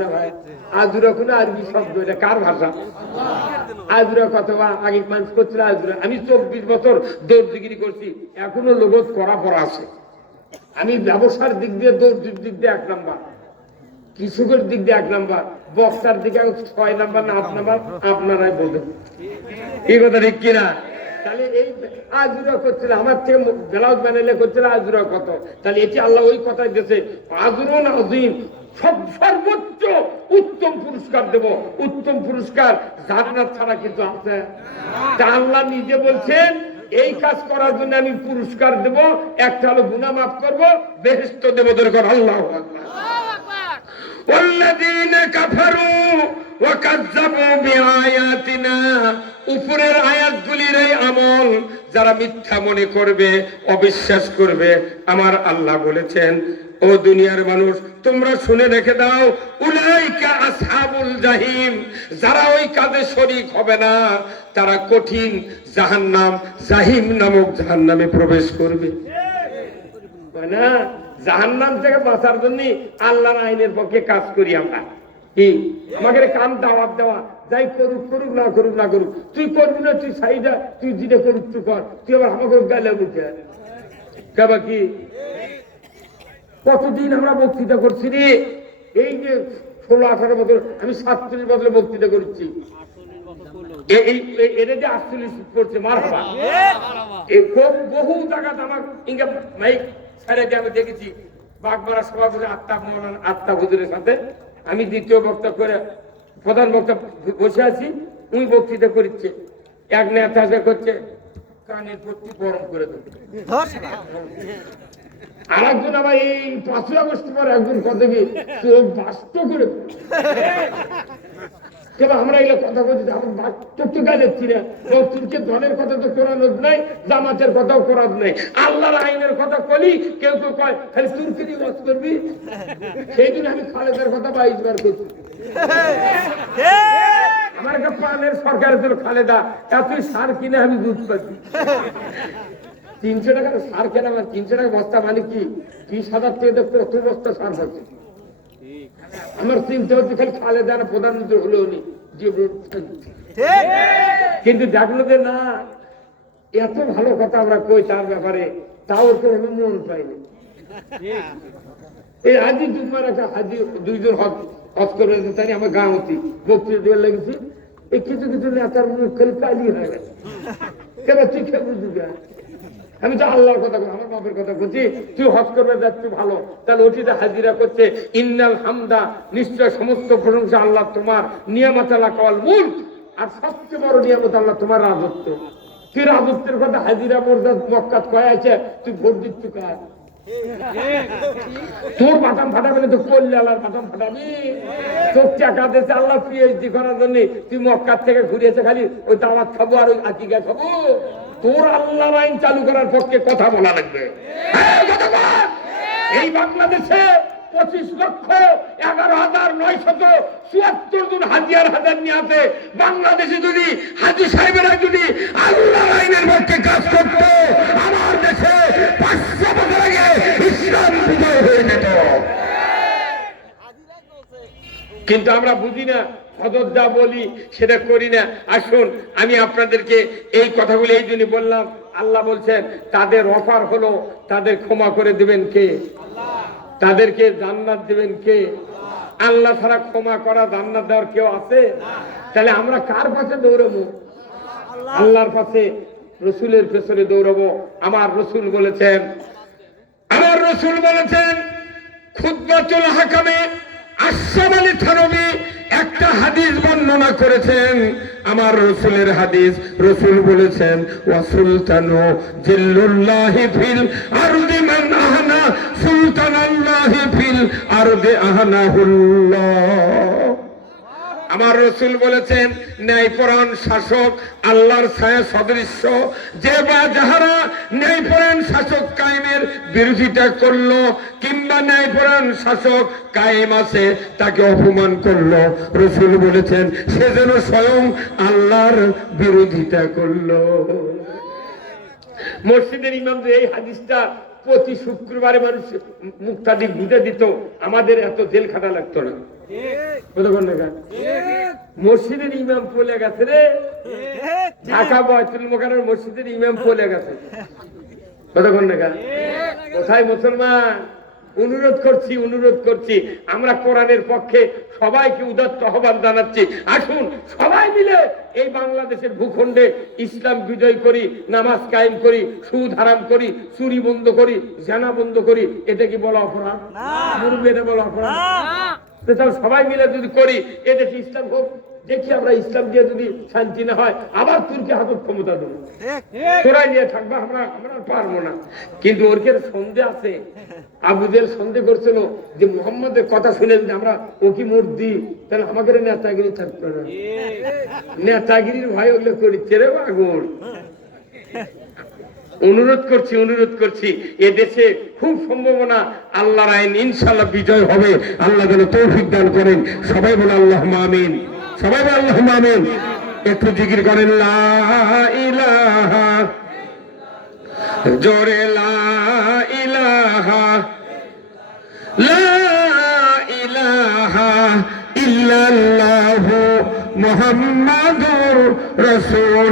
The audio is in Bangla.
না ভাই? আজুরা কোনো আরবি শব্দ, এটা কার ভাষা? আজুরা কতবা আগে মানুষ করছিল আজুরা। আমি 24 বছর দর্জিগিরি করছি, এখনো লোগত করা পড়া আছে। আমি ব্যবসার দিক দিয়ে দর্জির দিক দিয়ে 1 নাম্বার, কৃষকের দিক দিয়ে 1 নাম্বার, বক্তার দিকে 6 নাম্বার না 8 নাম্বার, আপনারাই বলবেন এই কথা ঠিক কিনা? তাহলে এই আজুরা করছিল, আমার থেকে ব্লাউজ বানাইলে করছিল আজুরা কত, তাহলে এটি আল্লাহ ওই কথাই দিয়েছে আজরুন আযীম, সর্বোচ্চ উত্তম পুরস্কার দেব। উত্তম পুরস্কার জান্নাত ছাড়া কিন্তু আছে? তা আল্লাহ নিজে বলছেন এই কাজ করার জন্য আমি পুরস্কার দেব, একটা হলো গুনাহ মাফ করব, বেহেশত দেব। দরকার আল্লাহু আকবার। والذين كفروا وكذبوا بآياتنا, উপরের আয়াতগুলির এই আমল যারা মিথ্যা মনে করবে, অবিশ্বাস করবে, আমার আল্লাহ বলেছেন ও দুনিয়ার মানুষ তোমরা শুনে রেখে দাও, উলাইকা আসহাবুল জাহিম, যারা ওই কাজে শরীক হবে না তারা কঠিন জাহান্নাম, জাহিম নামক জাহান্নামে প্রবেশ করবে। না, জাহান্নাম থেকে বাঁচার জন্য আল্লাহর আইনের পক্ষে কাজ করি আমরা। কি আমাকে কাম দাওয়াত দেওয়া, যাই করুক করুক, না করুক না করুক, তুই করবি না, তুই সাইডা, তুই যেটা করুক তুই কর, তুই আবার আমাকে গালে বুঝে কেবা কি? কতদিন আমরা বক্তৃতা করছি রে, এই যে 16-18 বছর, আমি 47 বছরে বক্তৃতা করছি, এটা যে 48 করছে মারহাবা। বহু জায়গাতে আমার ইনকা মাইক ছেড়ে দিয়ে আমি দেখেছি, বাগমারা সভাপতি আত্মা হুজুরের সাথে আমি দ্বিতীয় বক্তা করে প্রধান বক্তা বসে আছি, উনি বক্তৃতা করছে, এক নেতা করছে কানের পট্টি গরম করে দেবে, আর একজন আবার এই 5ই আগস্ট পর একজন কথা কি চোখ বাস্ত করে আমরা এগুলো কথা বলছি, আমার বাস্তব তো গায়ে যাচ্ছি না, তুর্কে দলের কথা তো কোরআন নাই, জামাতের কথাও কোরআন নাই, আল্লাহর আইনের কথা বলি, কেউ কেউ কয় খালি তুর্কেরই ওয়াজ করবি। সেই দিন আমি খালেদের কথা 22 বার করছি। আমার একটা প্রাণের সরকারের খালেদা, এতই সার কিনে আমি দুধ পাচ্ছি। 300 টাকার সার কেনা, আমার 300 টাকা বস্তা, মানে কি 30,000 টাকা দেখতে অত বস্তা সার পাচ্ছে। আমার চিন্তা হচ্ছে খালি খালেদা না প্রধানমন্ত্রী হলেও নি, কিন্তু দেখলো যে না, এত ভালো কথা আমরা কই তার ব্যাপারে, তাও তো আমি মন পাইনি। এই হাজি জুম্মার একটা হাজি 2 জন হজ করে তাই আমার গাঁওতি বক্তৃতা দেওয়ার লেগেছি, এই কিছু কিছু নেতার মুখ খালি কালি হয়ে গেছে, কেন তুই খেয়ে বুঝবি? আমি তো আল্লাহর কথা বলি, আমার বাপের কথা বলছি, তুই হজ করবে যাচ্ছি ভালো, তাহলে ওটিতে হাজিরা করছে ইন্নাল হামদা, নিশ্চয় সমস্ত প্রশংসা আল্লাহ তোমার, নিয়ামত আল্লাহ কাওয়াল মুলক, আর সবচেয়ে বড় নিয়ামত আল্লাহ তোমার রাজত্ব। তুই রাজত্বের কথা হাজিরা মর্যাদ মক্কাত কয়ে আছে, তুই ভোট দিচ্ছি কার? তোর বাটাম ফাটাবে না তো করলে আল্লাহর বাটাম ফাটাবি? তোর টাকা দিয়েছে আল্লাহ পিএইচডি করার জন্য, তুই মক্কার থেকে ঘুরিয়েছে খালি ওই দাওয়াত খাবো আর ওই আকিকা খাবো? তোর আল্লাহর আইন চালু করার পক্ষে কথা বলা লাগবে। এই বাংলাদেশে 25,11,974 জন হাজিয়ার হাজার নিয়ে আছে। বাংলাদেশে যদি হাজি সাহেবেরা যদি আল্লাহর আইনের পক্ষে কাজ করতো, আমার দেশে 500 বছর আগে ইসলাম বিজয় হয়ে যেত। কিন্তু আমরা বুঝি না, হযরত যা বলি সেটা করি না। আসুন আমি আপনাদেরকে এই কথাগুলো এই জন্য বললাম, আল্লাহ বলছেন তাদের অফার হলো, তাদের ক্ষমা করে দিবেন কে? তাদেরকে জান্নাত দিবেন কে? আল্লাহ ছাড়া ক্ষমা করা, জান্নাত দেওয়ার কেউ আছে? তাহলে আমরা কার পাশে দৌড়াবো? আল্লাহর পাশে, রসুলের পেছনে দৌড়াবো। আমার রসুল বলেছেন খুতবাতুল হাকামে আশরাফ আলী থানভী একটা হাদিস বর্ণনা করেছেন, আমার রসুলের হাদিস। রসুল বলেছেন ওয়াসুলতানু জিল্লুল্লাহি ফিল আরদি মান আহনা সুলতানাল্লাহি ফিল আরদি আহনাহুল্লাহ। আমার রসুল বলেছেন ন্যায়পরায়ণ শাসক আল্লাহর ছায়া সদৃশ্য, যে বা যাহারা ন্যায়পরায়ণ শাসক কায়েমের বিরোধিতা করলো, কিংবা ন্যায়পরায়ণ শাসক কায়েম আছে তাকে অপমান করলো, রসুল বলেছেন সে যেন স্বয়ং আল্লাহর বিরোধিতা করলো। মসজিদের ইমাম এই হাদিসটা প্রতি শুক্রবারে মানুষ মুক্তাদি বুঝে দিত, আমাদের এত জেল খাটা লাগতো না। মসজিদের ইমাম পলে গেছে রে, ঢাকা বয়তুল মোকাররমের মসজিদের ইমাম পলে গেছে। কতক্ষণ দেখা কোথায় মুসলমান? অনুরোধ করছি আমরা কোরআনের পক্ষে সবাইকে উদাত্ত আহ্বান জানাচ্ছি, আসুন সবাই মিলে এই বাংলাদেশের ভূখণ্ডে ইসলাম বিজয় করি, নামাজ কায়েম করি, সুদ হারাম করি, চুরি বন্ধ করি, জানা বন্ধ করি। এটা কি বলা অপরাধ? মুরব্বী, এটা বলা অপরাধ? তাহলে সবাই মিলে যদি করি, এদেশে ইসলাম হোক। দেখি আমরা ইসলাম দিয়ে যদি শান্তি না হয়, আবার তুর্কি হাতত ক্ষমতা দেবো, তোরাই নিয়ে থাকবো, আমরা পারবো না। কিন্তু ওর কি সন্দেহ আছে? আবুদের সন্দেহ করছিল যে মুহাম্মদের কথা শুনে যদি আমরা ও কি মুর্দি, তাহলে আমাদের নেতাগিরি থাকতো না। নেতাগিরির ভয় ওগুলো করিচ্ছে রে পাগল। অনুরোধ করছি এদেশে খুব সম্ভাবনা আল্লাহর আইন ইনশাআল্লাহ বিজয় হবে। আল্লাহ যেন তৌফিক দান করেন। সবাই বলে আল্লাহুম্মা আমিন, সবাই বলে আল্লাহুম্মা আমিন। একটু জিকির করেন লা ইলাহা, জোরে লা ইলাহা, লা ইলাহা ইল্লাল্লাহু মুহাম্মাদুর রাসূল।